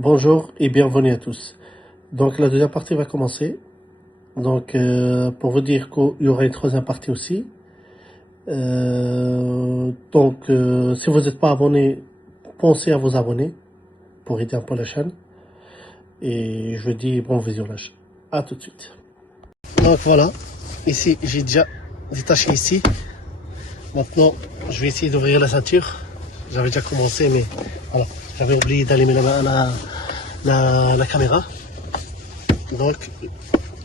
Bonjour et bienvenue à tous. Donc la deuxième partie va commencer. Donc pour vous dire qu'il y aura une troisième partie aussi. Si vous n'êtes pas abonné, pensez à vous abonner pour aider un peu la chaîne. Et je vous dis bon visionnage. À tout de suite. Donc voilà, ici j'ai déjà détaché ici. Maintenant je vais essayer d'ouvrir la ceinture. J'avais déjà commencé mais voilà, j'avais oublié d'allumer la caméra. Donc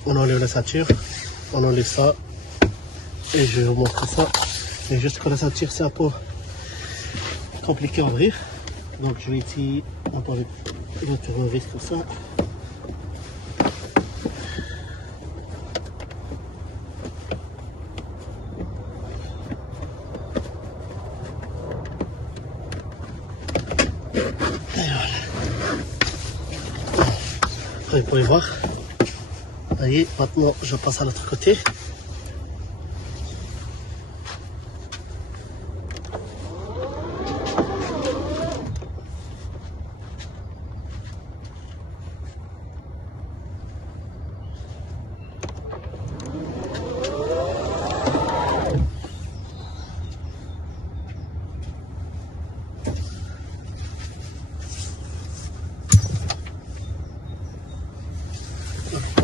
on enlève la ceinture, on enlève ça et je vais vous montrer ça. Mais juste que la ceinture c'est un peu compliqué à ouvrir. Donc je vais essayer avec le tournevis comme ça. Vous pouvez voir. Voyez, maintenant je passe à l'autre côté.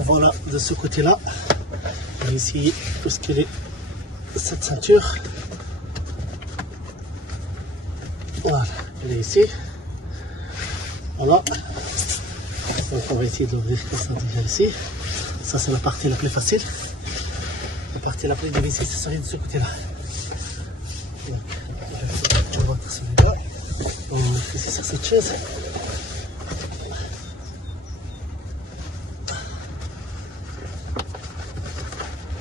Voilà, de ce côté-là, je vais essayer tout ce qu'il est cette ceinture. Voilà, elle est ici. Voilà. Donc on va essayer de l'ouvrir comme ça déjà ici. Ça c'est la partie la plus facile. La partie la plus difficile, ce serait de ce côté-là. Donc, je vais mettre celui-là. On va mettre ici sur cette chaise.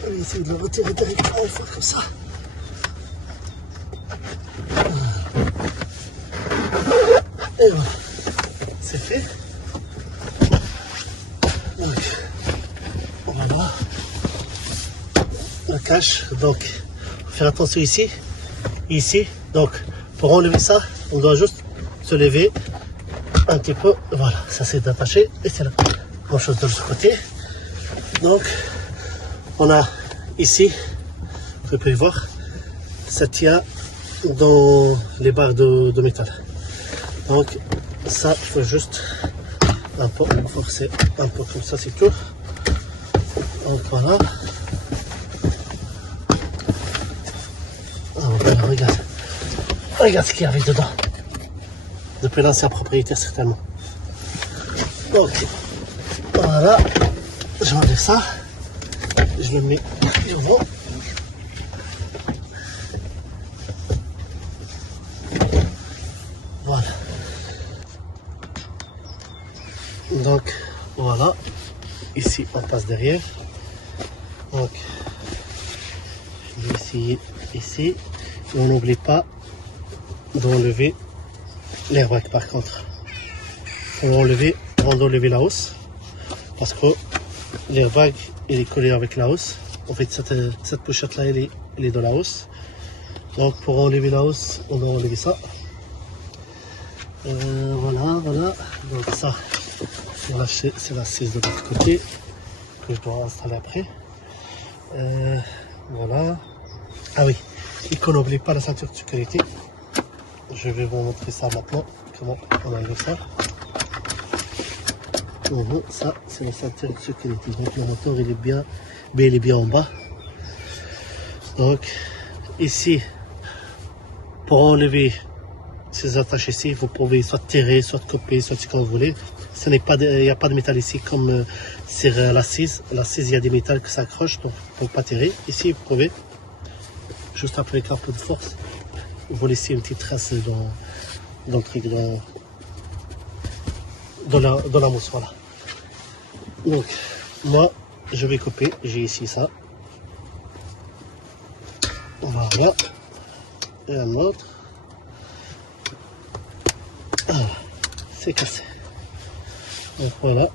On va essayer de le retirer directement une fois comme ça. Et voilà, c'est fait. Donc, voilà la cache. Donc, faut faire attention ici, ici. Donc, pour enlever ça, on doit juste se lever un petit peu. Voilà, ça c'est attaché. Et c'est la même chose de l'autre côté. Donc, on a ici, vous pouvez voir, ça tient dans les barres de métal. Donc ça, il faut juste un peu forcer, un peu comme ça, c'est tout. Donc voilà. Oh, ben, regarde ce qu'il y avait dedans. Depuis l'ancien propriétaire certainement. Donc voilà, j'enlève ça. Je le mets devant. Voilà. Donc voilà. Ici on passe derrière. Donc je vais essayer ici. Et on n'oublie pas d'enlever l'airbag par contre. On va enlever avant d'enlever la housse. Parce que l'airbag il est collé avec la housse. En fait, cette pochette là, elle est dans la housse. Donc, pour enlever la housse, on doit enlever ça. Voilà. Donc, ça, c'est l'assise de l'autre côté que je dois installer après. Voilà. Ah oui, et qu'on n'oublie pas la ceinture de sécurité. Je vais vous montrer ça maintenant. Comment on enlève ça. Ça, c'est la ceinture de sécurité. Donc, le moteur, il est bien en bas. Donc, ici, pour enlever ces attaches ici, vous pouvez soit tirer, soit couper, soit ce que vous voulez. Il n'y a pas de métal ici comme sur l'assise. L'assise, il y a des métals qui s'accrochent, donc pour ne pas tirer. Ici, vous pouvez, juste appliquer un peu de force, vous laissez une petite trace dans le truc, dans la mousse, voilà. Donc, moi, je vais couper, j'ai ici ça. Voilà. Et un autre. Ah, c'est cassé. Donc voilà.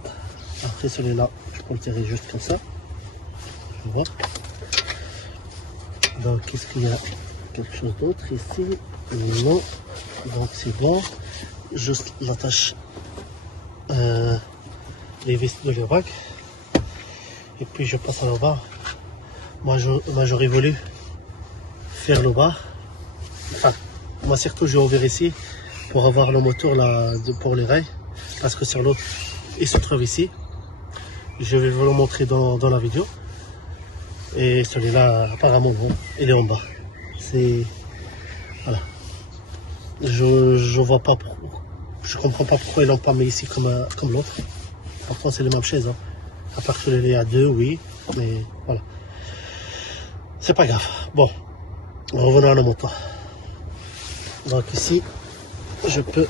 Après celui-là, je peux le tirer juste comme ça. Je vois. Donc, qu'est-ce qu'il y a? Quelque chose d'autre ici? Non. Donc c'est bon. Juste l'attache les vis de l'airbag. Et puis je passe à la barre. Moi j'aurais voulu faire le bas. Enfin, moi surtout j'ai ouvert ici pour avoir le moteur là pour les rails. Parce que sur l'autre, il se trouve ici. Je vais vous le montrer dans la vidéo. Et celui-là, apparemment, bon, il est en bas. C'est... Voilà. Je vois pas pourquoi. Je comprends pas pourquoi ils l'ont pas mis ici comme l'autre. Pourtant, c'est les mêmes chaises. Hein. À part que les à deux, oui. Mais voilà. C'est pas grave. Bon. Revenons à nos motos. Donc ici, je peux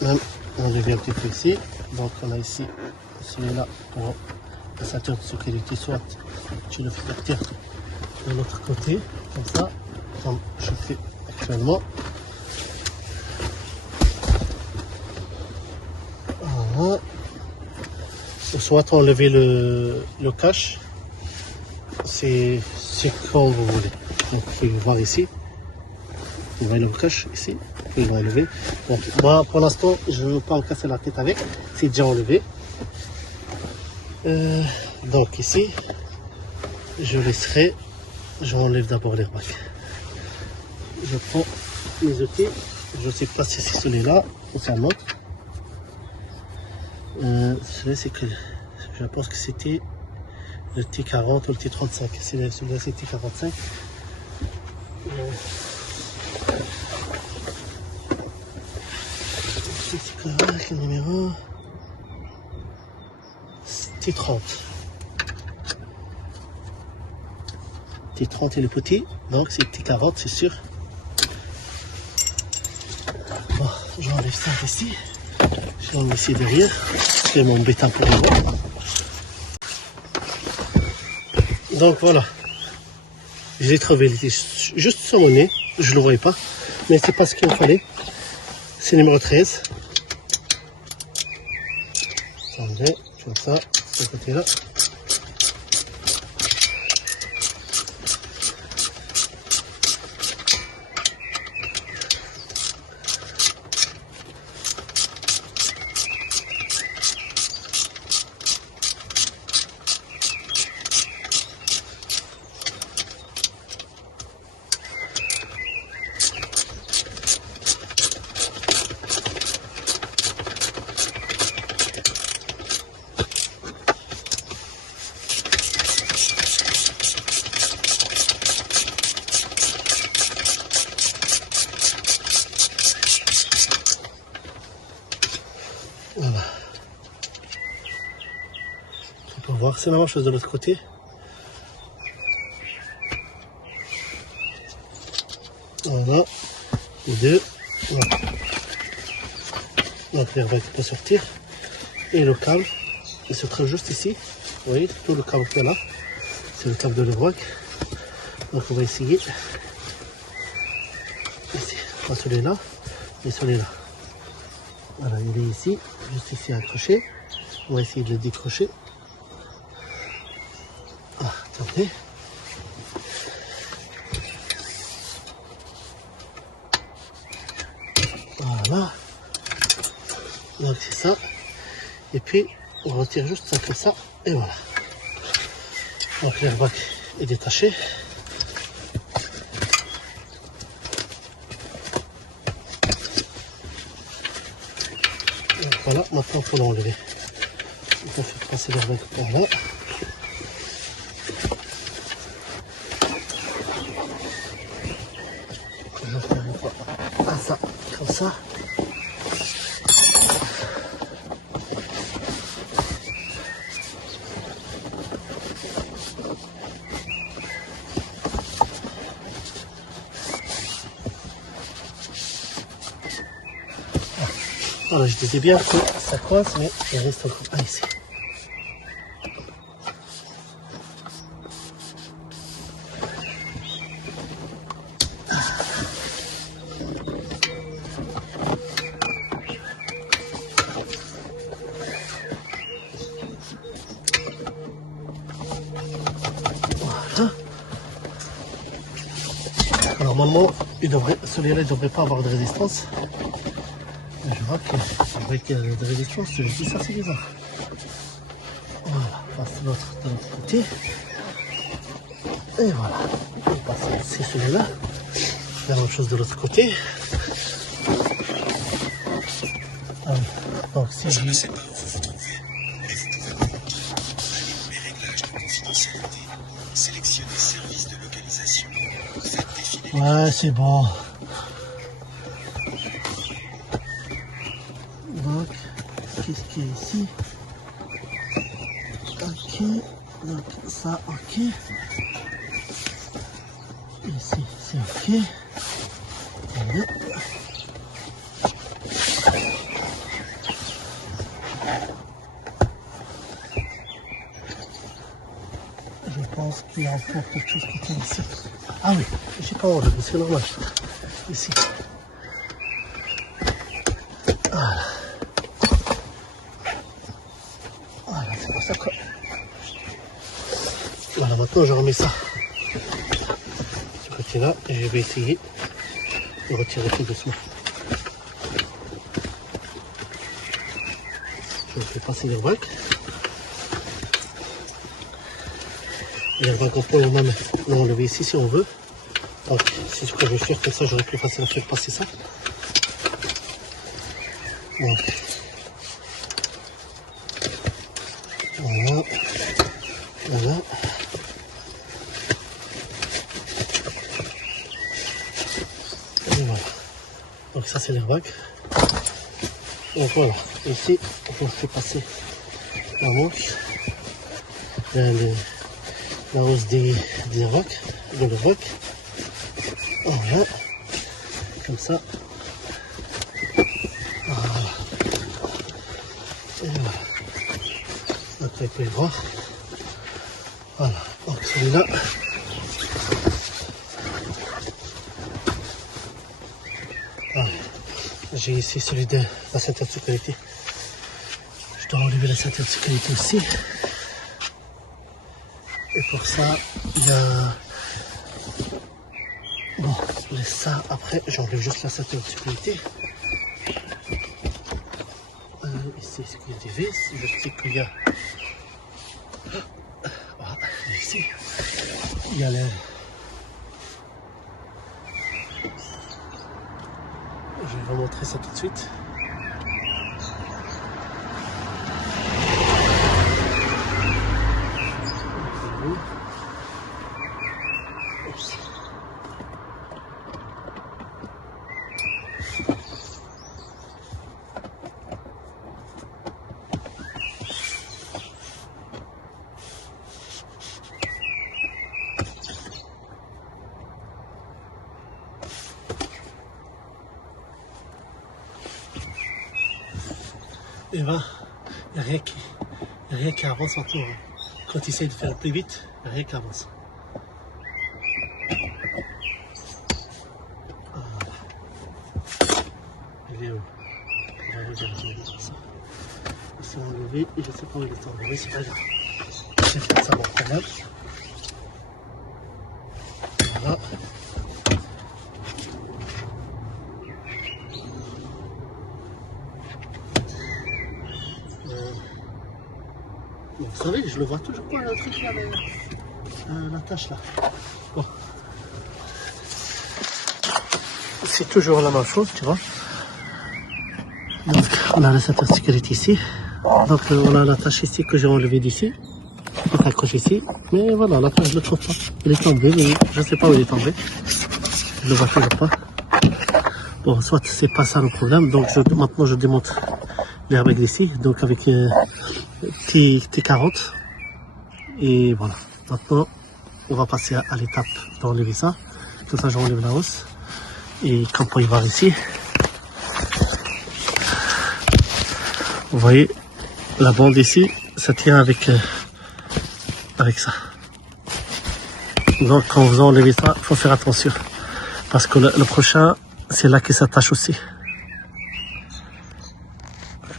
même enlever un petit peu ici. Donc on a ici celui-là pour la ceinture de sécurité, soit tu le fais partir de l'autre côté, comme ça, comme je fais actuellement. Voilà. Soit enlever le cache, c'est quand vous voulez. Donc vous pouvez voir ici, vous voyez le cache ici, vous pouvez l'enlever. Donc moi pour l'instant je ne veux pas en casser la tête avec, c'est déjà enlevé. Donc ici, je laisserai, j'enlève d'abord l'airbag. Je prends mes outils, je ne sais pas si c'est celui-là ou c'est un autre. Celui-là c'est que, je pense que c'était le T40 ou le T35, celui-là c'est T45. C'est quoi quel numéro? T30. T30 est le petit, donc c'est T40, c'est sûr. Bon, j'enlève ça ici. Je l'enlève ici derrière. C'est mon bétain pour le voir. Donc voilà. J'ai trouvé juste sur mon nez. Je ne le voyais pas. Mais c'est pas ce qu'il me fallait. C'est numéro 13. Attendez, comme ça, de ce côté-là. Voilà. On peut voir, c'est la même chose de l'autre côté. Voilà. Les deux. Voilà. Donc l'airbag peut sortir. Et le câble, il se trouve juste ici. Vous voyez, tout le câble qu'il y a là. C'est le câble de l'airbag. Donc on va essayer. Ici, pas celui-là, mais celui-là. Voilà, il est ici, juste ici accroché. On va essayer de le décrocher. Ah, attendez. Voilà. Donc c'est ça. Et puis on retire juste ça comme ça. Et voilà. Donc l'airbag est détaché. Voilà, maintenant il faut l'enlever. On fait passer l'airbag par là. Je vais faire une fois à ça, comme ça. Voilà, je disais bien que ça coince, mais il reste encore un ici. Voilà. Normalement, celui-là ne devrait pas avoir de résistance. Je vois qu'il avec de résistance, je dis ça c'est bizarre. Voilà, passe de l'autre côté. Et voilà, on passe ici celui-là. La même chose de l'autre côté. Ah, donc si je ne sais pas où vous vous trouviez, mais vous pouvez me contrôler mes réglages de confidentialité. Sélectionnez service de localisation. Faites défiler. Ouais, c'est bon. Donc, qu'est-ce qu'il y a ici? Ok, donc ça, ok. Ici, c'est ok. Allez. Je pense qu'il y a encore quelque chose qui tient ici. Ah oui, je sais pas où, c'est normal. Ici. Voilà. Voilà, c'est pour ça que... Voilà, maintenant je remets ça. Ce côté-là, et je vais essayer de retirer tout doucement. Je vais passer les vagues. Les vagues, on peut même l'enlever ici si on veut. Donc, c'est ce que je vais faire, comme ça j'aurai plus facile à faire passer ça. Donc, voilà. Voilà. Et voilà. Donc ça c'est l'airbag. Donc voilà. Ici, on fait passer la manche. La hausse des airbags, de l'airbag. Voilà. Comme ça. Voilà. Et voilà. Après, vous pouvez voir. Voilà. Donc celui-là. Voilà. J'ai ici celui de la ceinture de sécurité. Je dois enlever la ceinture de sécurité aussi. Et pour ça, il y a... Bon, ça, après, j'enlève juste la ceinture de sécurité. Ici, sécurité V, je sais qu'il y a... Voilà, ici, il y a le... Je vais vous montrer ça tout de suite. Oups. Et ben, il n'y a rien qui avance encore. Hein. Quand tu essayes de faire plus vite, il n'y a rien qui avance. Il est où? On va regarder ça. Ils sont enlevés et je ne sais pas où il est enlevé, c'est pas grave. Je vais faire ça bon quand même. Voilà. Vous savez, je le vois toujours pas, le truc là, la tâche là. Bon. C'est toujours la même chose, tu vois. Donc, on a la ceinture de sécurité ici. Donc, on a la tâche ici que j'ai enlevée d'ici. Il est accroché ici. Mais voilà, la tâche, je ne le trouve pas. Il est tombé, mais je ne sais pas où il est tombé. Je le vois toujours pas. Bon, soit c'est pas ça le problème. Donc, maintenant, je démonte l'airbag d'ici. Donc, avec T40. Et voilà. Maintenant, on va passer à l'étape d'enlever ça. Comme ça, j'enlève la hausse. Et comme pour y voir ici, vous voyez, la bande ici, ça tient avec ça. Donc quand vous enlevez ça, il faut faire attention. Parce que le prochain, c'est là qu'il s'attache aussi.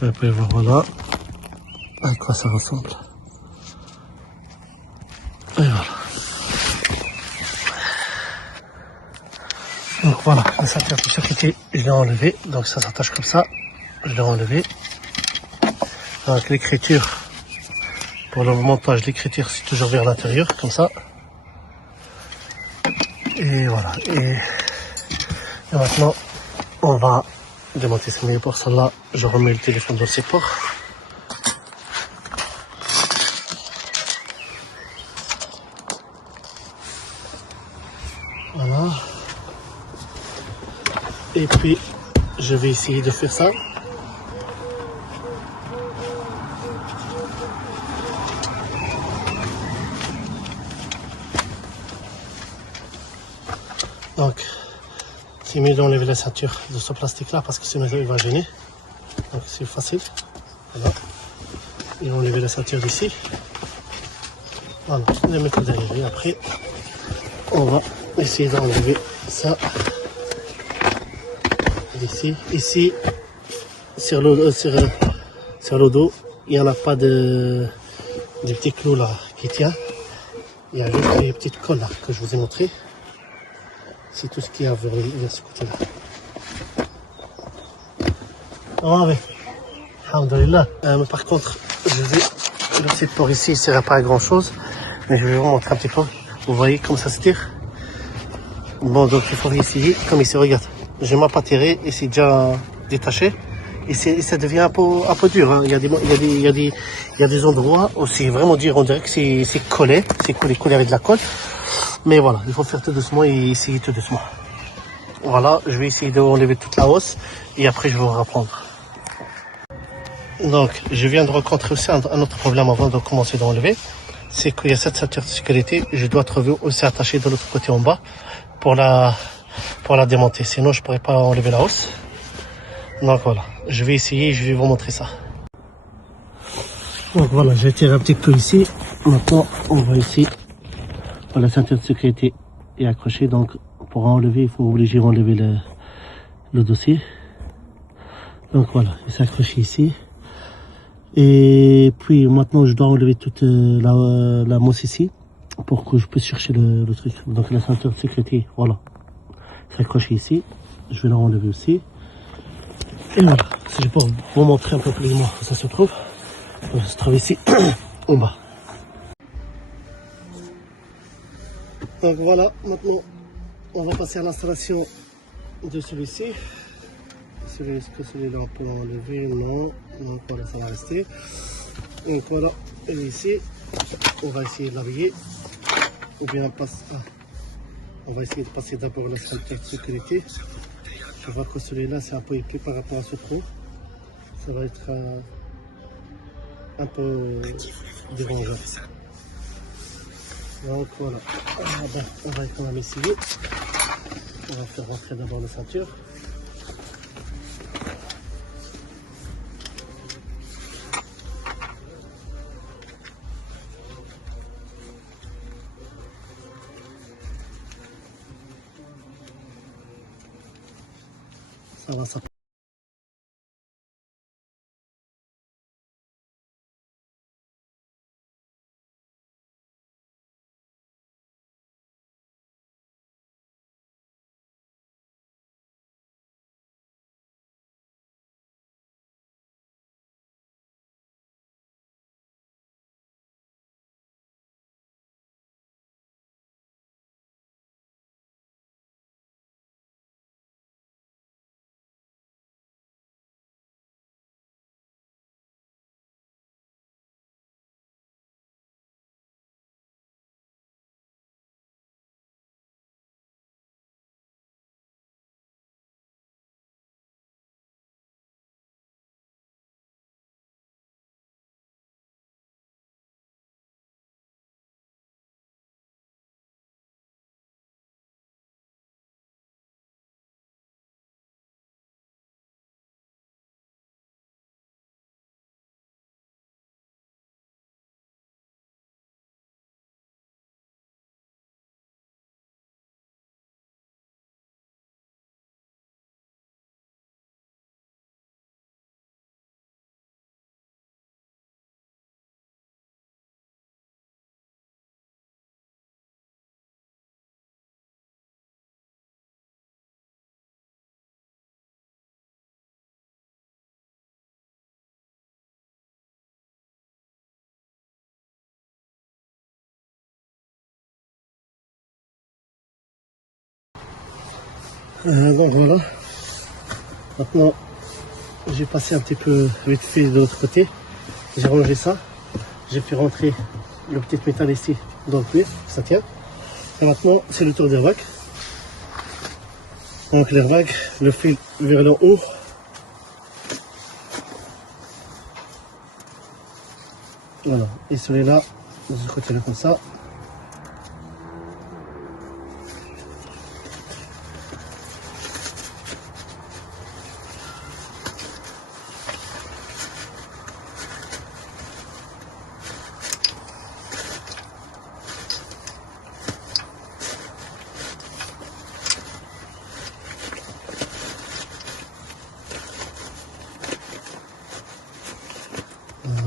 Vous pouvez voir voilà à quoi ça ressemble. Et voilà. Donc voilà, la ceinture de sécurité, je l'ai enlevé. Donc ça s'attache comme ça. Je l'ai enlevé. Donc l'écriture, pour le montage, l'écriture c'est toujours vers l'intérieur, comme ça. Et voilà. Et maintenant, on va démonter ce milieu. Pour cela, je remets le téléphone dans le support. Voilà. Et puis, je vais essayer de faire ça. Donc, c'est mieux d'enlever la ceinture de ce plastique-là parce que sinon il va gêner. Donc, c'est facile. Voilà. Et enlever la ceinture d'ici. Voilà, les mettre derrière. Et après, on va essayer d'enlever ça d'ici. Ici, sur le dos, il n'y en a pas de petits clous là qui tient. Il y a juste les petites colles là que je vous ai montré. C'est tout ce qu'il y a vers ce côté-là. On va. Alhamdulillah. Par contre, je vais le support ici, il ne sert pas à grand chose. Mais je vais vous montrer un petit peu. Vous voyez comme ça se tire. Bon, donc il faut essayer. Comme ici, regarde. Je ne m'ai pas tiré et c'est déjà détaché. Et ça devient un peu dur. Hein. Il y a des endroits où c'est vraiment dur. On dirait que c'est collé. C'est collé avec de la colle. Mais voilà, il faut faire tout doucement et essayer tout doucement. Voilà, je vais essayer d'enlever toute la hausse et après je vais vous reprendre. Donc, je viens de rencontrer aussi un autre problème avant de commencer d'enlever. C'est qu'il y a cette ceinture de sécurité, je dois trouver aussi attachée de l'autre côté en bas pour la démonter. Sinon, je pourrais pas enlever la hausse. Donc voilà, je vais essayer et je vais vous montrer ça. Donc voilà, je vais tirer un petit peu ici. Maintenant, on va ici. La ceinture de sécurité est accrochée, donc pour enlever, il faut obliger enlever le dossier. Donc voilà, il s'accroche ici. Et puis maintenant, je dois enlever toute la mousse ici pour que je puisse chercher le truc. Donc la ceinture de sécurité, voilà, s'accroche ici. Je vais la enlever aussi. Et voilà, si je peux vous montrer un peu plus loin où ça se trouve. Ça se trouve ici, en bas. Donc voilà, maintenant, on va passer à l'installation de celui-ci. Est-ce que celui-là on peut l'enlever? Non. Donc voilà, ça va rester. Donc voilà, et ici, on va essayer de l'habiller. Ou bien on va essayer de passer d'abord la ceinture de sécurité. Je vois que celui-là c'est un peu épais par rapport à ce trou. Ça va être un peu dérangeant. Donc voilà, on va quand même essayer. On va faire rentrer d'abord la ceinture. Ça va, ça Donc voilà. Maintenant, j'ai passé un petit peu vite fait de l'autre côté. J'ai rangé ça. J'ai fait rentrer le petit métal ici dans le cuir. Ça tient. Et maintenant, c'est le tour d'airbag. Donc l'airbag, le fil vers le haut. Voilà. Et celui-là, de ce côté-là comme ça.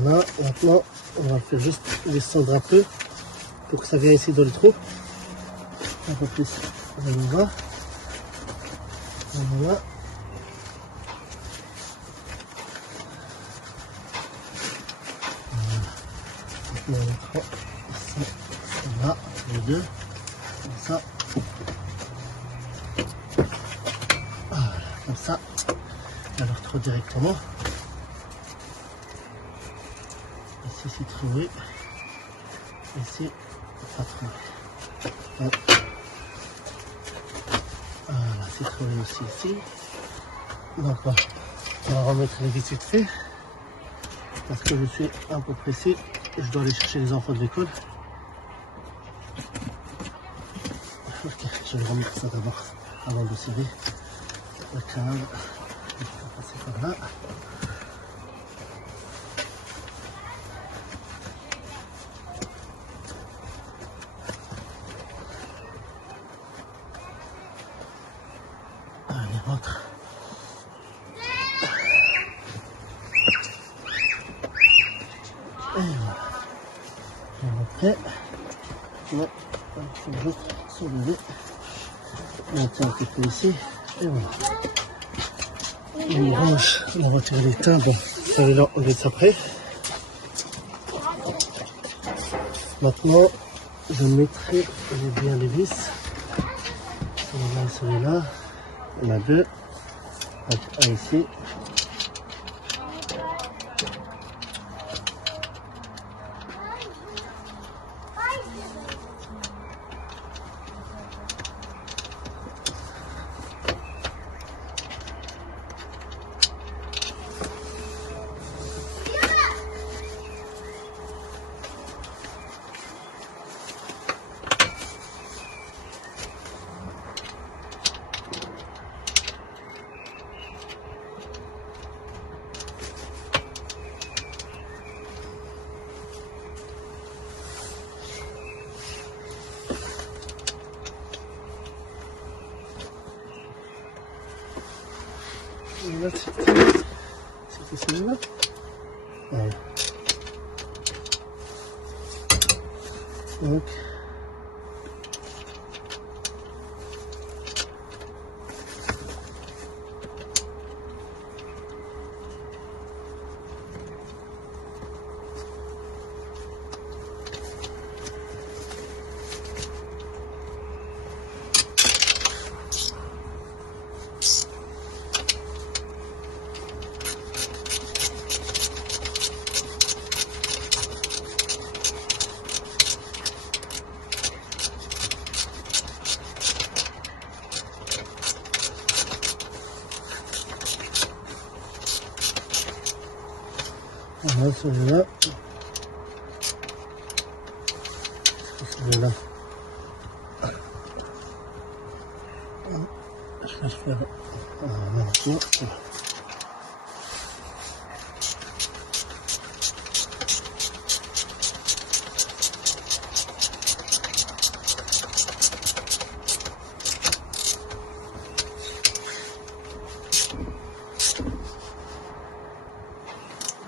Voilà, maintenant on va faire juste descendre un peu pour que ça vienne ici dans le trou. Un peu plus vers le bas. Voilà. Maintenant on prend ça, là, les deux, comme ça. Voilà, comme ça. Alors trop directement. Ici c'est trouvé. Ici pas trouvé. Voilà, c'est trouvé aussi ici. Donc voilà, on va remettre les vis vite fait. Parce que je suis un peu pressé. Je dois aller chercher les enfants de l'école. Ok, je vais remettre ça d'abord avant de serrer le câble. Je vais passer par là. Allez, rentre. Et voilà. On est prêt. Ouais, il faut juste soulever. Monter un petit peu ici. Et voilà. On range la voiture à l'état. Bon, celui-là, on laisse après. Maintenant, je mettrai bien les vis. Celui-là et celui-là. On a deux. Donc, un ici. C'était celui-là. Voilà. Donc, voilà celui-là. Celui-là. Je vais le faire. Maintenant.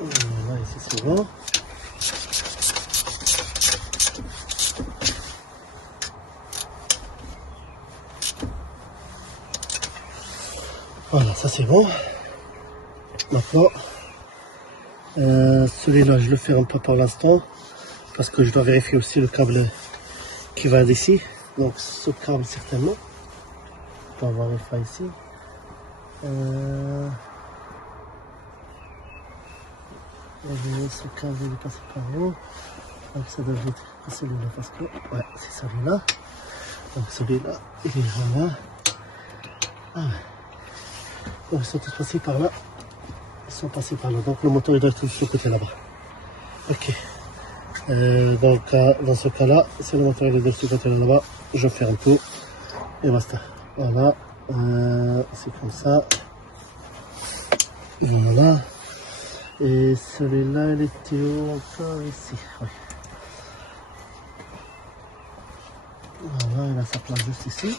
Voilà, ici c'est bon. Voilà, ça c'est bon. Maintenant, celui-là, je le ferme pas pour l'instant parce que je dois vérifier aussi le câble qui va d'ici. Donc ce câble certainement. dois avoir une faille ici. Ce câble il est passé par où? Donc ça devrait être celui-là parce que ouais c'est celui-là. Donc celui-là il est là. Ah ouais. Donc ils sont tous passés par là. Ils sont passés par là. Donc le moteur il doit être de ce côté là-bas. Ok. Donc dans ce cas-là, si le moteur il est de ce côté là-bas, je ferme tout et basta. Voilà. C'est comme ça. Voilà. Et celui-là, il était où encore ici? Oui. Voilà, il a sa place juste ici.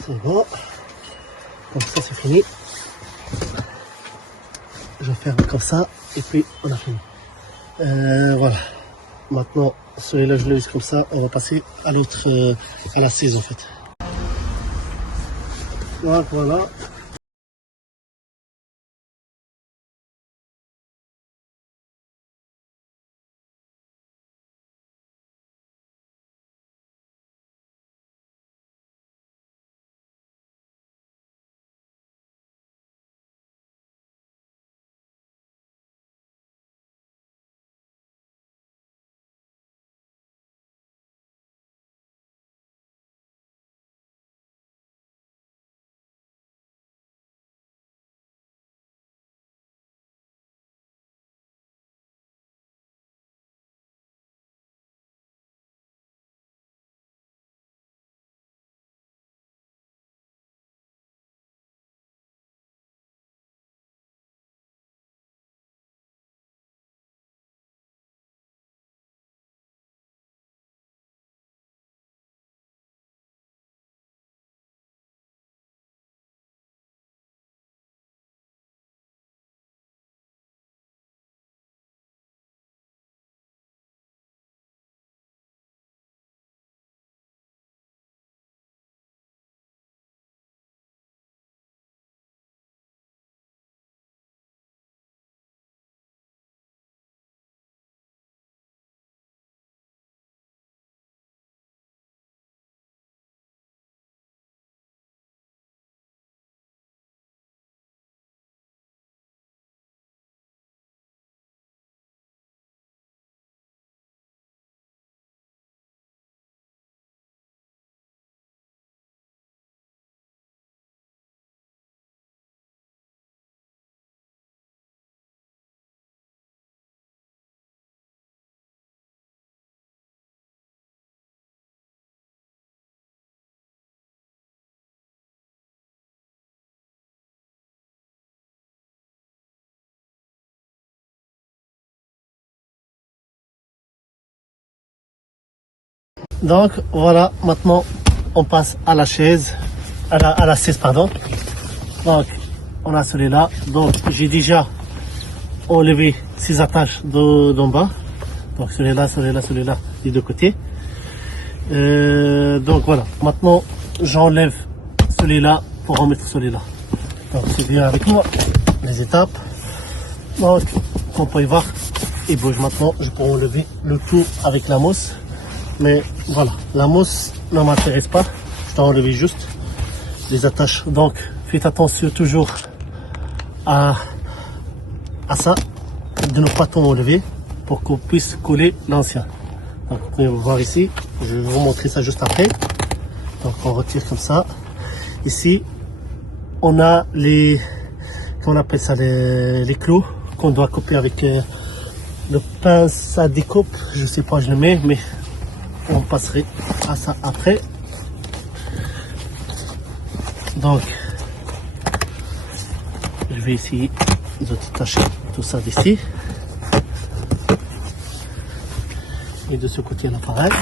C'est bon. Donc ça c'est fini. Je ferme comme ça et puis on a fini. Voilà. Maintenant celui-là je le laisse comme ça. On va passer à l'autre, à la 16 en fait. Donc voilà. Donc voilà, maintenant on passe à la chaise, à la 16 pardon. Donc on a celui-là. Donc j'ai déjà enlevé ces attaches d'en bas. Donc celui-là, celui-là, celui-là, des deux côtés. Donc voilà, maintenant j'enlève celui-là pour remettre celui-là. Donc c'est bien avec moi, les étapes. Donc on peut y voir, il bouge maintenant. Je peux enlever le tout avec la mousse. Mais voilà, la mousse ne m'intéresse pas. Je dois enlever juste les attaches. Donc faites attention toujours à ça, de ne pas tout enlever pour qu'on puisse coller l'ancien. Donc vous pouvez voir ici, je vais vous montrer ça juste après. Donc on retire comme ça. Ici, on a les, qu'on appelle ça, les clous qu'on doit couper avec le pince à découpe. Je sais pas, je le mets, mais on passerait à ça après. Donc je vais essayer de détacher tout ça d'ici et de ce côté là pareil.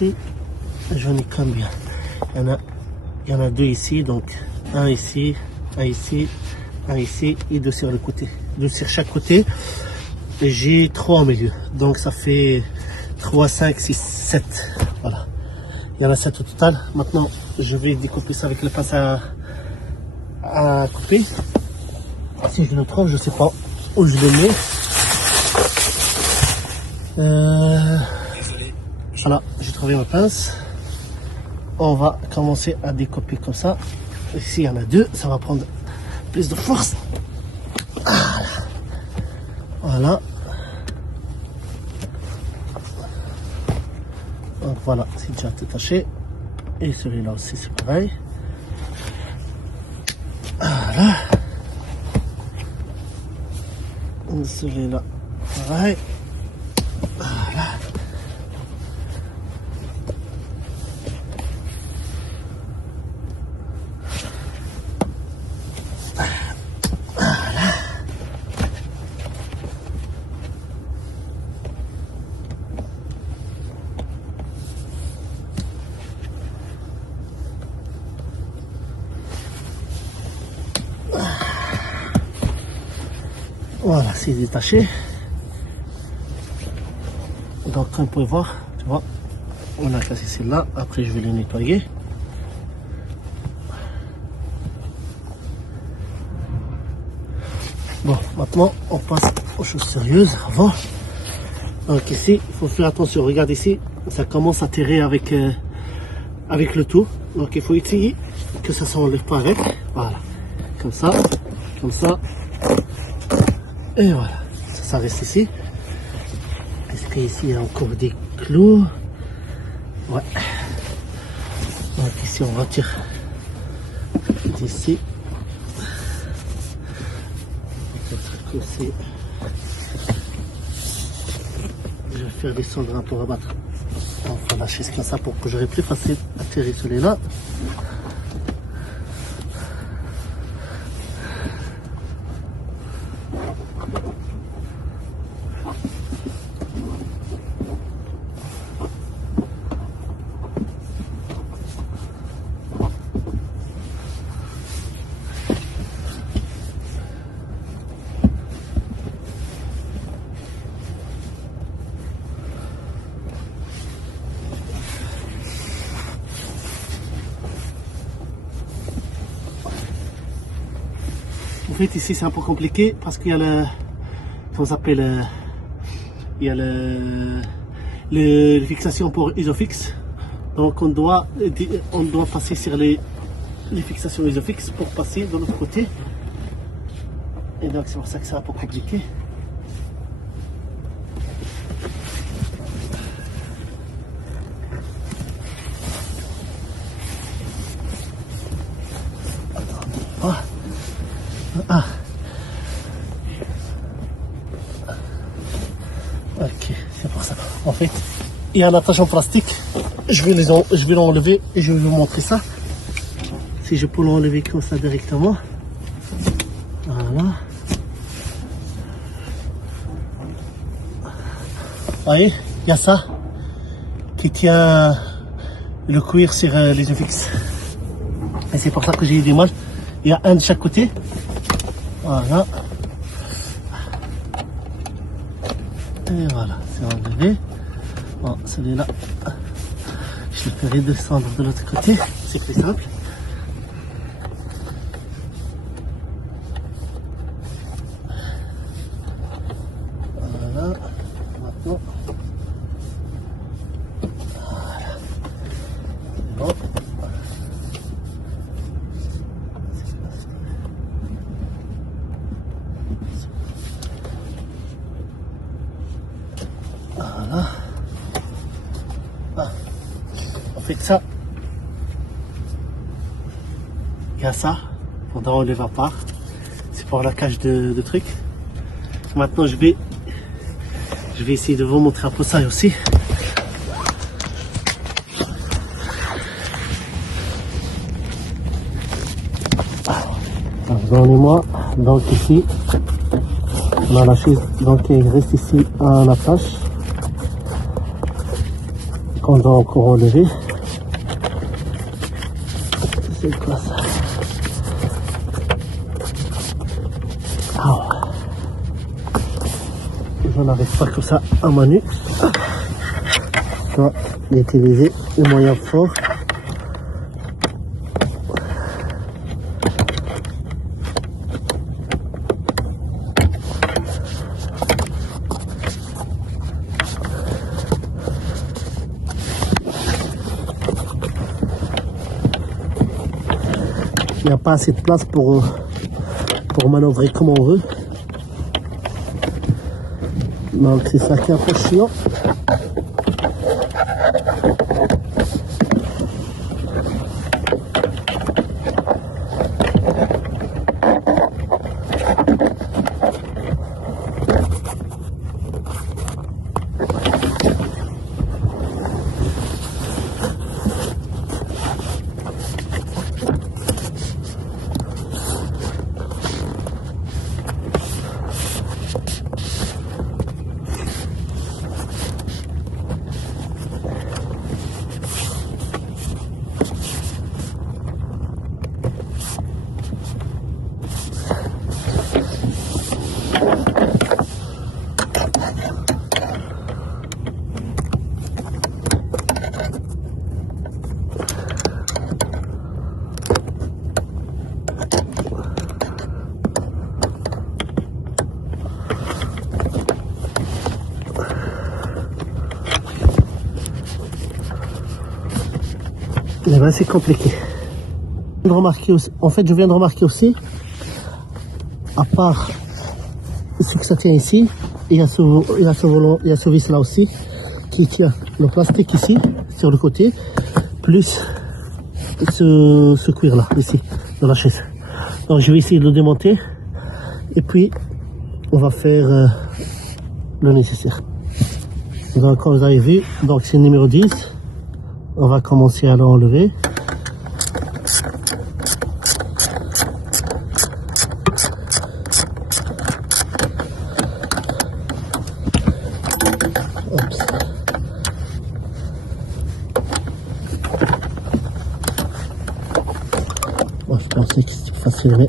ici, j'en ai combien? Il y en a deux ici, donc un ici, un ici, un ici et deux sur le côté. Deux sur chaque côté. Et j'ai 3 au milieu. Donc ça fait 3, 5, 6, 7. Voilà. Il y en a 7 au total. Maintenant, je vais découper ça avec le pince à couper. Si je le trouve, je sais pas où je le mets. Voilà, j'ai trouvé ma pince. On va commencer à découper comme ça. Ici, il y en a deux. Ça va prendre plus de force. Voilà. Donc voilà, c'est déjà détaché. Et celui-là aussi, c'est pareil. Voilà. Et celui-là, pareil. Voilà. Voilà, c'est détaché. Donc, comme vous pouvez voir, tu vois, on a cassé celle-là. Après, je vais les nettoyer. Bon, maintenant, on passe aux choses sérieuses avant. Donc ici, il faut faire attention. Regarde ici, ça commence à terrer avec le tout. Donc il faut essayer que ça ne s'enlève pas avec. Voilà, comme ça, comme ça. Et voilà, ça reste ici. Est-ce qu'ici il y a encore des clous? Ouais. Donc ici on retire d'ici. Aussi. Je vais faire descendre un peu pour abattre. On va lâcher ce comme ça pour que j'aurai plus facile à tirer celui-là. En fait, ici c'est un peu compliqué parce qu'il y a le, comment ça s'appelle, il y a le fixation pour Isofix. Donc on doit passer sur les fixations Isofix pour passer de l'autre côté. Et donc c'est pour ça que c'est un peu compliqué. Ah. Ok, c'est pour ça. En fait, il y a un attache en plastique. Je vais l'enlever et je vais vous montrer ça. Si je peux l'enlever comme ça directement. Voilà. Vous voyez, il y a ça qui tient le cuir sur les fixes. Et c'est pour ça que j'ai eu du mal. Il y a un de chaque côté. Voilà. Et voilà, c'est enlevé. Bon, celui-là, je le ferai descendre de l'autre côté. C'est plus simple. Voilà. Maintenant. Voilà. C'est bon. Voilà. Ah. On fait que ça. Il y a ça. Faudra enlever à part. C'est pour la cage de trucs. Maintenant je vais essayer de vous montrer un peu ça aussi. Donnez-moi. Donc ici, on a la chaise. Donc il reste ici un attache. qu'on doit encore enlever. C'est quoi ça? Ah ouais. Je n'arrive pas comme ça à main nue. Je dois utiliser le moyen fort. Il n'y a pas assez de place pour manœuvrer comme on veut. Donc c'est ça qui est un peu chiant. Eh ben, c'est compliqué. Je viens de remarquer aussi, à part ce que ça tient ici, il y a ce vis là aussi qui tient le plastique ici sur le côté, plus ce cuir là ici dans la chaise. Donc je vais essayer de le démonter et puis on va faire le nécessaire. Donc comme vous avez vu, donc c'est le numéro 10. On va commencer à l'enlever. Bon, je pensais que c'était facile, mais...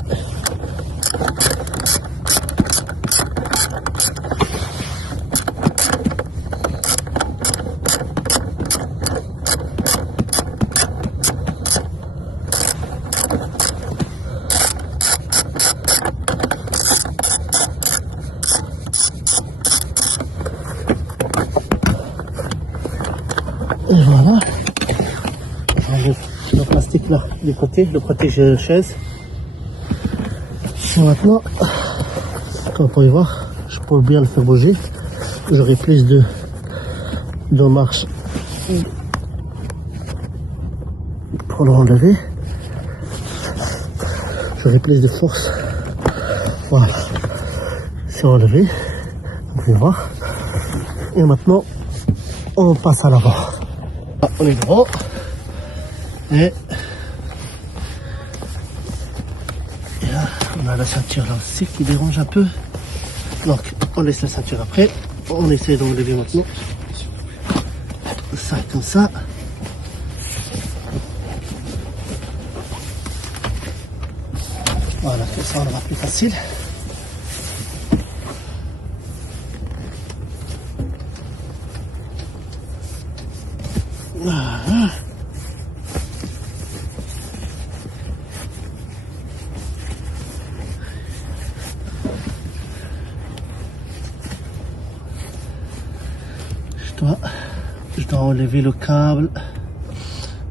Et voilà. Le plastique là, du côté, le protège-chaise. Et maintenant, comme vous pouvez voir, je peux bien le faire bouger. J'aurai plus de marche pour l'enlever. J'aurai plus de force. Voilà. C'est enlevé. Vous pouvez voir. Et maintenant, on passe à l'avant. On est droit. Et là, on a la ceinture là aussi qui dérange un peu. Donc, on laisse la ceinture après. On essaie d'enlever maintenant. Ça comme ça. Voilà, comme ça on aura plus facile. Voilà. Je dois enlever le câble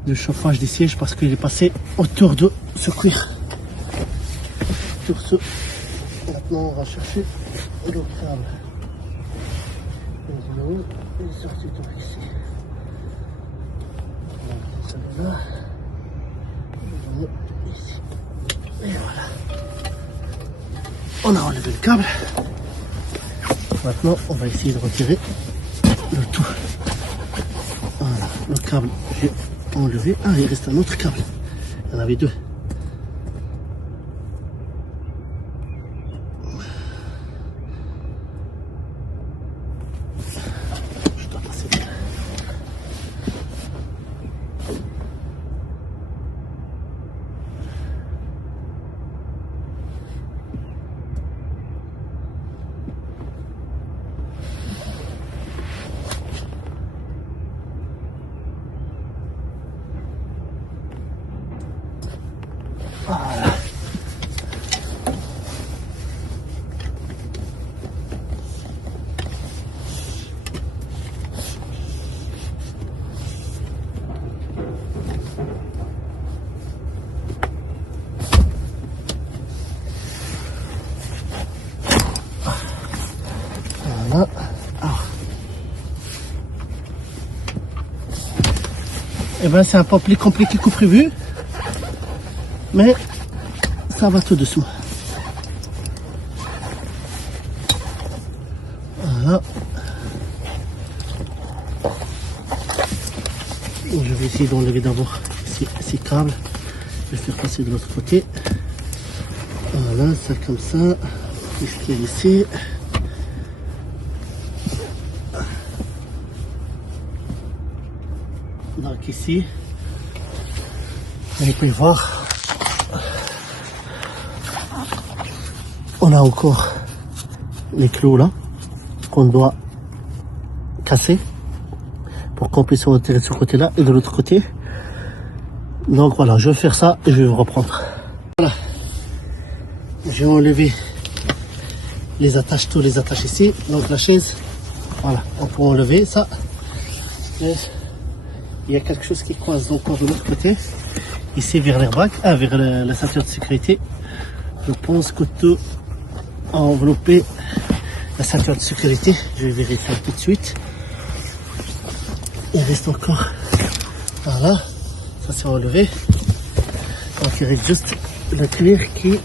de chauffage des sièges parce qu'il est passé autour de ce cuir. Maintenant on va chercher le câble. Il est sorti tout ici. Celui-là. Ici. Et voilà. On a enlevé le câble. Maintenant on va essayer de retirer le tout. Voilà, le câble j'ai enlevé. Ah, il reste un autre câble. Il y en avait deux. Je dois passer. Voilà. Alors. Eh ben, c'est un peu plus compliqué que prévu. Mais ça va tout dessous. Voilà. Je vais essayer d'enlever d'abord ces câbles. Je vais faire passer de l'autre côté. Voilà, ça comme ça. Jusqu'à ici. Donc ici, vous pouvez voir, on a encore les clous là qu'on doit casser pour qu'on puisse retirer de ce côté là et de l'autre côté. Donc voilà, je vais faire ça et je vais vous reprendre. Voilà, j'ai enlevé les attaches, tous les attaches ici. Donc la chaise, voilà, on peut enlever ça. Et il y a quelque chose qui coince encore de l'autre côté, ici vers l'airbag, vers la ceinture de sécurité. Je pense que tout a enveloppé la ceinture de sécurité. Je vais vérifier tout de suite. Il reste encore, voilà, ça s'est enlevé. Donc il reste juste le cuir qui